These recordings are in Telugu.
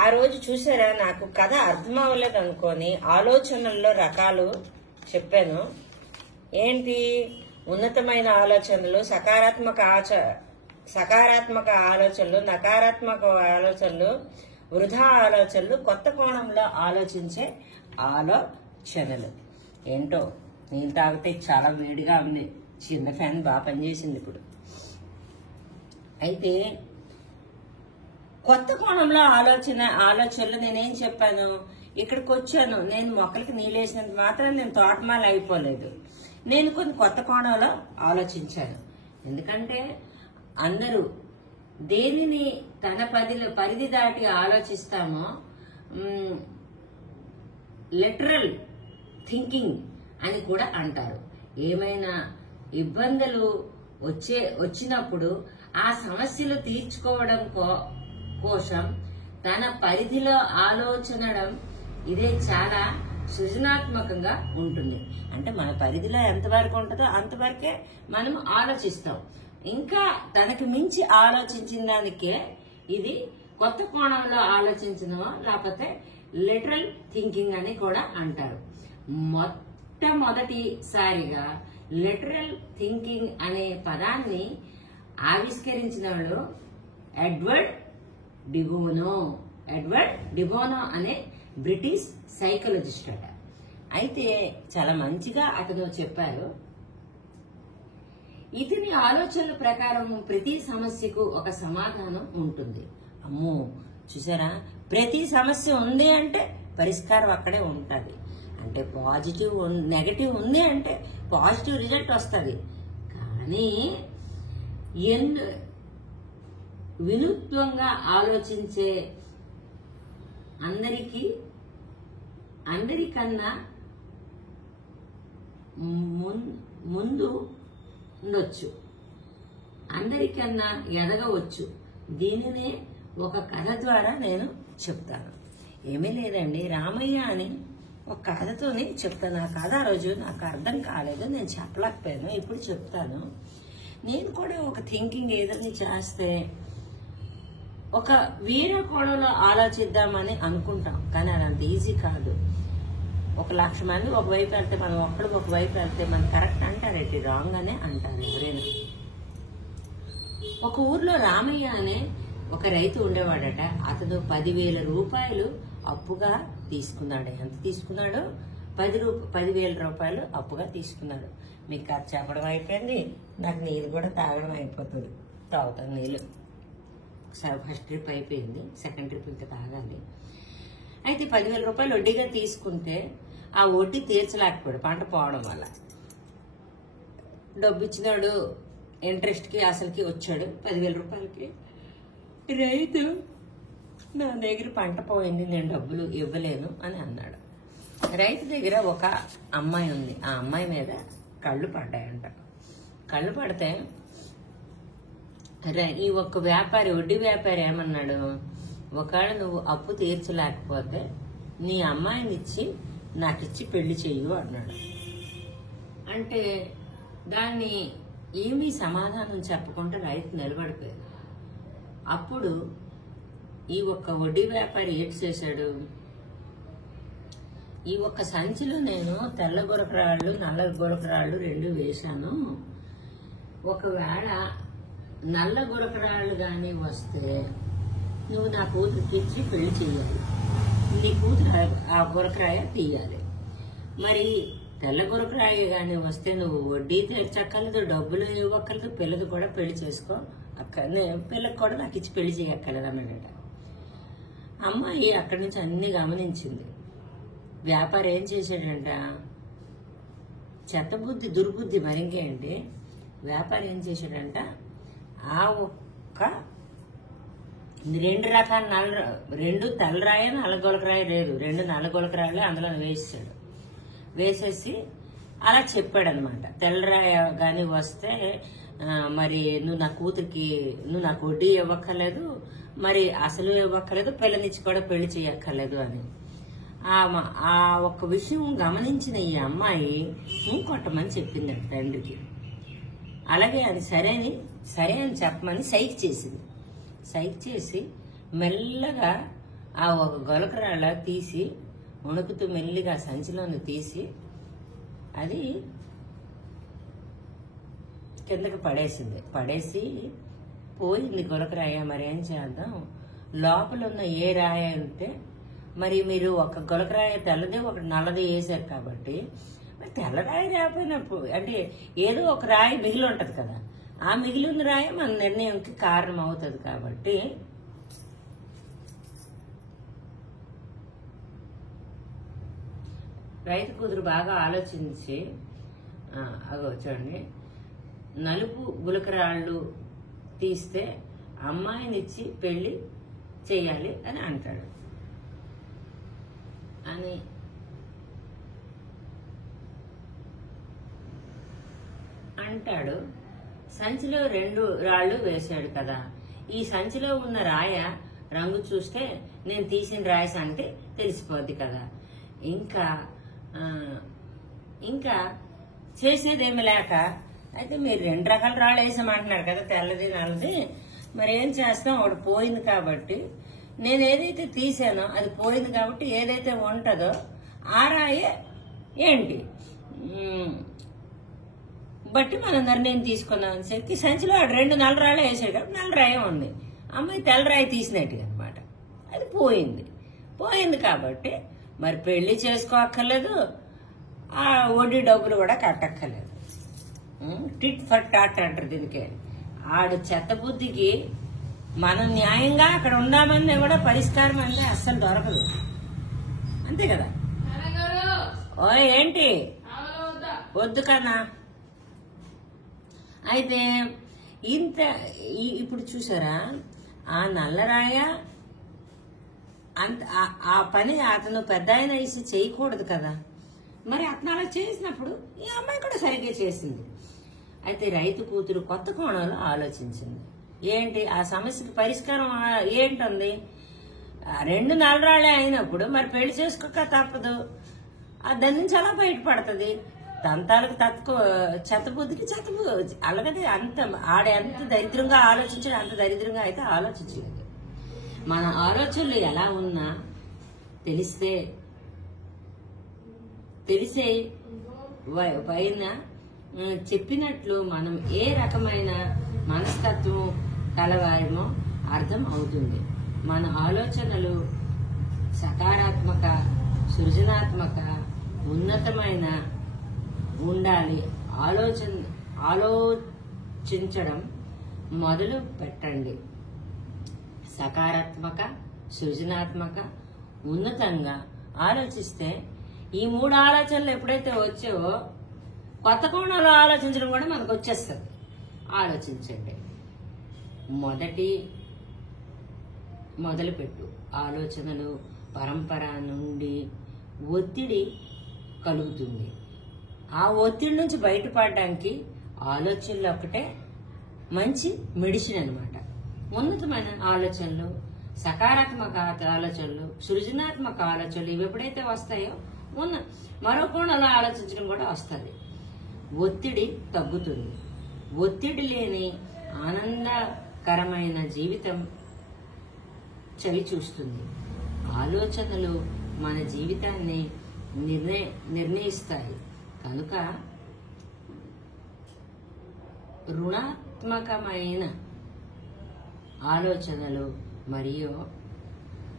ఆ రోజు చూసారా, నాకు కథ అర్థం అవ్వలేదు అనుకొని ఆలోచనల్లో రకాలు చెప్పాను. ఏంటి, ఉన్నతమైన ఆలోచనలు, సకారాత్మక ఆలోచనలు, నకారాత్మక ఆలోచనలు, వృధా ఆలోచనలు, కొత్త కోణంలో ఆలోచించే ఆలోచనలు. ఏంటో నీళ్ళు తాగితే చాలా వేడిగా ఉంది. చిన్న ఫ్యాన్ బాగా పనిచేసింది ఇప్పుడు. అయితే కొత్త కోణంలో ఆలోచనలు నేనేం చెప్పాను, ఇక్కడికి వచ్చాను, నేను మొక్కలకి నీళ్ళేసినంత మాత్రం నేను తోటమాల అయిపోలేదు. నేను కొన్ని కొత్త కోణంలో ఆలోచించాను. ఎందుకంటే అందరూ దేనిని తన పరిధి దాటి ఆలోచిస్తామో లిటరల్ థింకింగ్ అని కూడా అంటారు. ఏమైనా ఇబ్బందులు వచ్చినప్పుడు ఆ సమస్యలు తీర్చుకోవడం కోసం తన పరిధిలో ఆలోచనడం ఇదే చాలా సృజనాత్మకంగా ఉంటుంది. అంటే మన పరిధిలో ఎంతవరకు ఉంటుందో అంతవరకే మనం ఆలోచిస్తాం. ఇంకా తనకి మించి ఆలోచించిన దానికే ఇది కొత్త కోణంలో ఆలోచించడమో లేకపోతే లిటరల్ థింకింగ్ అని కూడా అంటారు. మొట్టమొదటిసారిగా లిటరల్ థింకింగ్ అనే పదాన్ని ఆవిష్కరించిన వాడు ఎడ్వర్డ్ డిబోనో అనే బ్రిటిష్ సైకాలజిస్ట్ అట. అయితే చాలా మంచిగా అతను చెప్పారు. ఇతని ఆలోచనల ప్రకారం ప్రతి సమస్యకు ఒక సమాధానం ఉంటుంది. అమ్మో, చూసారా, ప్రతి సమస్య ఉంది అంటే పరిష్కారం అక్కడే ఉంటుంది. అంటే పాజిటివ్ నెగటివ్ ఉంది అంటే పాజిటివ్ రిజల్ట్ వస్తుంది. కానీ వినూత్నంగా ఆలోచించే అందరికన్నా ముందు ఉండొచ్చు, అందరికన్నా ఎదగవచ్చు. దీనినే ఒక కథ ద్వారా నేను చెప్తాను. ఏమీ లేదండి, రామయ్య అని ఒక కథతోనే చెప్తాను. ఆ కథ ఆ రోజు నాకు అర్థం కాలేదు, నేను చెప్పలేకపోయాను, ఇప్పుడు చెప్తాను. నేను కూడా ఒక థింకింగ్ ఏదైనా చేస్తే ఒక వేరే కోణంలో ఆలోచిద్దామని అనుకుంటాం, కానీ అది అంత ఈజీ కాదు. 1,00,000 మంది ఒకవైపు వెళ్తే మనం ఒక్కడు ఒకవైపు వెళ్తే మనం కరెక్ట్ అంటారేంటి, రాంగ్ అనే అంటారు ఎవరైనా. ఒక ఊర్లో రామయ్య అనే ఒక రైతు ఉండేవాడట. అతను 10,000 రూపాయలు అప్పుగా తీసుకున్నాడు. ఎంత తీసుకున్నాడు? 10,000 రూపాయలు అప్పుగా తీసుకున్నాడు. మీకు అది చెప్పడం అయిపోయింది, నాకు నీళ్ళు కూడా తాగడం అయిపోతుంది. తాగుతాను నీళ్ళు. ఫస్ట్ ట్రిప్ అయిపోయింది, సెకండ్ ట్రిప్ ఇంకా తాగాలి. అయితే 10,000 రూపాయలు వడ్డీగా తీసుకుంటే ఆ వడ్డీ తీర్చలేకపోయాడు పంట పోవడం వల్ల. డబ్బు ఇచ్చినాడు, ఇంట్రెస్ట్కి అసలుకి వచ్చాడు 10,000 రూపాయలకి. రైతు, నా దగ్గర పంట పోయింది, నేను డబ్బులు ఇవ్వలేను అని అన్నాడు. రైతు దగ్గర ఒక అమ్మాయి ఉంది. ఆ అమ్మాయి మీద కళ్ళు పడ్డాయంట. కళ్ళు పడితే ఈ ఒక్క వడ్డీ వ్యాపారి ఏమన్నాడు, ఒకవేళ నువ్వు అప్పు తీర్చలేకపోతే నీ అమ్మాయిని నాకిచ్చి పెళ్లి చెయ్యు అన్నాడు. అంటే దాన్ని ఏమీ సమాధానం చెప్పకుండా రైతు నిలబడిపోయాడు. అప్పుడు ఈ ఒక్క వడ్డీ వ్యాపారి ఏం చేశాడు, ఈ ఒక్క సంచిలో నేను తెల్ల గురకరాళ్ళు నల్ల గురకరాళ్ళు 2 వేశాను, ఒకవేళ నల్ల గురకరాళ్ళు కానీ వస్తే నువ్వు నా కూతురికి ఇచ్చి పెళ్లి చేయాలి, నీ కూతురు ఆ గురకరాయ తీయాలి. మరి తెల్ల గురకరాయ కానీ వస్తే నువ్వు వడ్డీ తీర్చక్కర్లేదు, డబ్బులు ఇవ్వక్కర్లేదు, పిల్లది కూడా పెళ్లి చేసుకో పిల్లకి కూడా నాకు ఇచ్చి పెళ్లి చేయక్కర్లేదు అన్నాడట. అమ్మాయి అక్కడి నుంచి అన్ని గమనించింది. వ్యాపారి ఏం చేశాడంట, చెత్తబుద్ధి దుర్బుద్ధి మరింకేంటి, వ్యాపారి ఏం చేశాడంట, ఆ ఒక్క 2 రకాల 2 తెల్లరాయ నల్ల గులకరాయ లేదు, 2 నల్ల గులకరాయలు అందులో వేసాడు. వేసేసి అలా చెప్పాడనమాట. తెల్లరాయ కానీ వస్తే మరి నువ్వు నా కూతురికి నువ్వు నాకు వడ్డీ ఇవ్వక్కర్లేదు, మరి అసలు ఇవ్వక్కర్లేదు, పిల్లనిచ్చి కూడా పెళ్లి చేయక్కర్లేదు అని. ఆ ఒక్క విషయం గమనించిన ఈ అమ్మాయి కొట్టమని చెప్పిందంట తండ్రికి. అలాగే అది సరే అని చెప్పమని సైక్ చేసింది. సైక్ చేసి మెల్లగా ఆ ఒక గొలకరాళ్ళ తీసి వణుకుతూ మెల్లిగా సంచిలోని తీసి అది కిందకి పడేసి పోయింది గొలకరాయ, మరి ఏం చేద్దాం, లోపల ఉన్న ఏ రాయ ఉంటే మరి మీరు ఒక గొలకరాయ తెల్లది ఒకటి నల్లది వేసారు కాబట్టి మరి తెల్లరాయి రాకపోయినప్పుడు అంటే ఏదో ఒక రాయి మిగిలి ఉంటది కదా, ఆ మిగిలిన రాయి మన నిర్ణయంకి కారణం అవుతుంది. కాబట్టి రైతు కూతురు బాగా ఆలోచించి అగో చూడండి, నలుపు గులకరాళ్ళు తీస్తే అమ్మాయినిచ్చి పెళ్లి చేయాలి అని అంటాడు. అని అంటాడు. సంచిలో 2 రాళ్ళు వేశాడు కదా, ఈ సంచిలో ఉన్న రాయ రంగు చూస్తే నేను తీసిన రాయస్ అంటే తెలిసిపోద్ది కదా, ఇంకా చేసేదేమి లేక అయితే మీరు 2 రకాల రాళ్ళు వేసామంటున్నారు కదా, తెల్లది నల్లది, మరి ఏం చేస్తాం, ఒకటి పోయింది కాబట్టి నేను ఏదైతే తీసానో అది పోయింది కాబట్టి ఏదైతే ఉంటుందో ఆ రాయే ఏంటి బట్టి మనం నిర్ణయం తీసుకుందాం అని చెప్పి సంచిలో 2 నల్ల రాళ్ళు వేసాడు కాబట్టి నల్ల రాయ ఉంది, అమ్మాయి తెల్లరాయి తీసినట్టుగా అనమాట. అది పోయింది కాబట్టి మరి పెళ్లి చేసుకోక్కర్లేదు, ఆ వడ్డీ డబ్బులు కూడా కట్టక్కర్లేదు. టిట్ ఫర్ టాట్ అంటారు దీనికే. ఆడు చెత్త బుద్ధికి మనం న్యాయంగా అక్కడ ఉన్నామని కూడా పరిష్కారం అంటే అస్సలు దొరకదు, అంతే కదా. ఓ ఏంటి వద్దు కన్నా. అయితే ఇప్పుడు చూసారా, ఆ నల్లరాయ అంత ఆ పని అతను పెద్ద ఆయన వేసి చేయకూడదు కదా, మరి అతను అలా చేసినప్పుడు ఈ అమ్మాయి కూడా సరిగ్గా చేసింది. అయితే రైతు కూతురు కొత్త కోణంలో ఆలోచించింది. ఏంటి ఆ సమస్యకి పరిష్కారం ఏంటుంది, 2 నల్లరాళ్లే అయినప్పుడు మరి పెళ్లి చేసుకోక తప్పదు, దాని నుంచి అలా బయటపడుతుంది. దంతాలకు చెత్తబుద్ధికి అలాగనే ఆడే ఎంత దరిద్రంగా ఆలోచించాడు, అంత దరిద్రంగా అయితే ఆలోచించలేదు. మన ఆలోచనలు ఎలా ఉన్నా తెలిసే పైన చెప్పినట్లు మనం ఏ రకమైన మనస్తత్వం కలవారమో అర్థం అవుతుంది. మన ఆలోచనలు సకారాత్మక, సృజనాత్మక, ఉన్నతమైన ఉండాలి. ఆలోచించడం మొదలు పెట్టండి. సకారాత్మక, సృజనాత్మక, ఉన్నతంగా ఆలోచిస్తే ఈ 3 ఆలోచనలు ఎప్పుడైతే వచ్చావో కొత్త కోణంలో ఆలోచించడం కూడా మనకు వచ్చేస్తుంది. ఆలోచించండి. మొదలుపెట్టు. ఆలోచనలు పరంపర నుండి ఒత్తిడి కలుగుతుంది. ఆ ఒత్తిడి నుంచి బయటపడడానికి ఆలోచనలు ఒకటే మంచి మెడిసిన్ అన్నమాట. ఉన్నతమైన ఆలోచనలు, సకారాత్మక ఆలోచనలు, సృజనాత్మక ఆలోచనలు ఇవి ఎప్పుడైతే వస్తాయో మరో కోణంలో ఆలోచించడం కూడా వస్తుంది. ఒత్తిడి తగ్గుతుంది. ఒత్తిడి లేని ఆనందకరమైన జీవితం చవి చూస్తుంది. ఆలోచనలు మన జీవితాన్ని నిర్ణయిస్తాయి. కనుక రుణాత్మకమైన ఆలోచనలు మరియు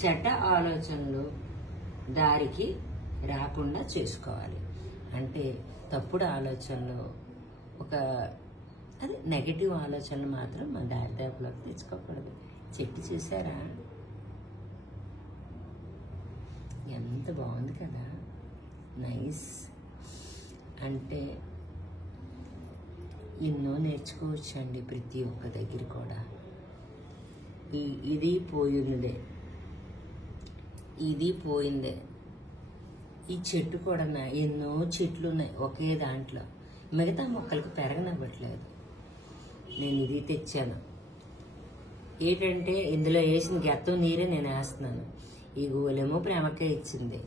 చెడ్డ ఆలోచనలు దారికి రాకుండా చేసుకోవాలి. అంటే తప్పుడు ఆలోచనలు, అది నెగటివ్ ఆలోచనలు మాత్రం మన దారిదాపులోకి తెచ్చుకోకూడదు. చెట్టు చూసారా, ఎంత బాగుంది కదా, నైస్. అంటే ఎన్నో నేర్చుకోవచ్చండి ప్రతి ఒక్క దగ్గర కూడా. ఇది పోయిందే. ఈ చెట్టు కూడా ఎన్నో చెట్లు ఉన్నాయి ఒకే దాంట్లో, మిగతా మొక్కలకు పెరగనివ్వట్లేదు. నేను ఇది తెచ్చాను. ఏంటంటే ఇందులో వేసిన గెత్తం నీరే నేను వేస్తున్నాను. ఈ గోలేమో ప్రేమకే ఇచ్చింది,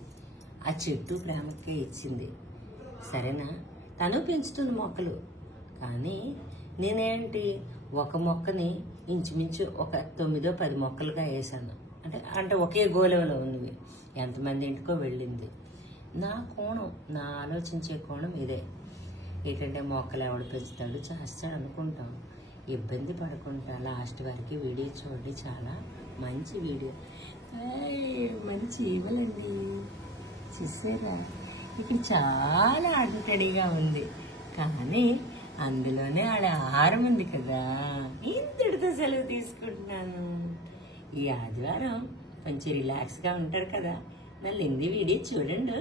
ఆ చెట్టు ప్రేమకే ఇచ్చింది. సరేనా, తను పెంచుతుంది మొక్కలు. కానీ నేనేంటి ఒక మొక్కని ఇంచుమించు ఒక 9-10 మొక్కలుగా వేసాను. అంటే అంటే ఒకే గోలెవలో ఉన్నవి. ఎంతమంది ఇంటికో వెళ్ళింది. నా కోణం, నా ఆలోచించే కోణం ఇదే. ఏంటంటే మొక్కలు ఎవడు పెంచుతాడు చేస్తాడు అనుకుంటాం, ఇబ్బంది పడకుండా లాస్ట్ వరకు వీడియో చూడండి. చాలా మంచి వీడియో, మంచి ఇవ్వలండి. చూసారా, ఇక్కడ చాలా అడ్డటడిగా ఉంది, కానీ అందులోనే ఆడ ఆహారం ఉంది కదా. ఇంతటితో సెలవు తీసుకుంటున్నాను. ఈ ఆదివారం కొంచెం రిలాక్స్గా ఉంటారు కదా, నా లెంది వీడియో చూడండి.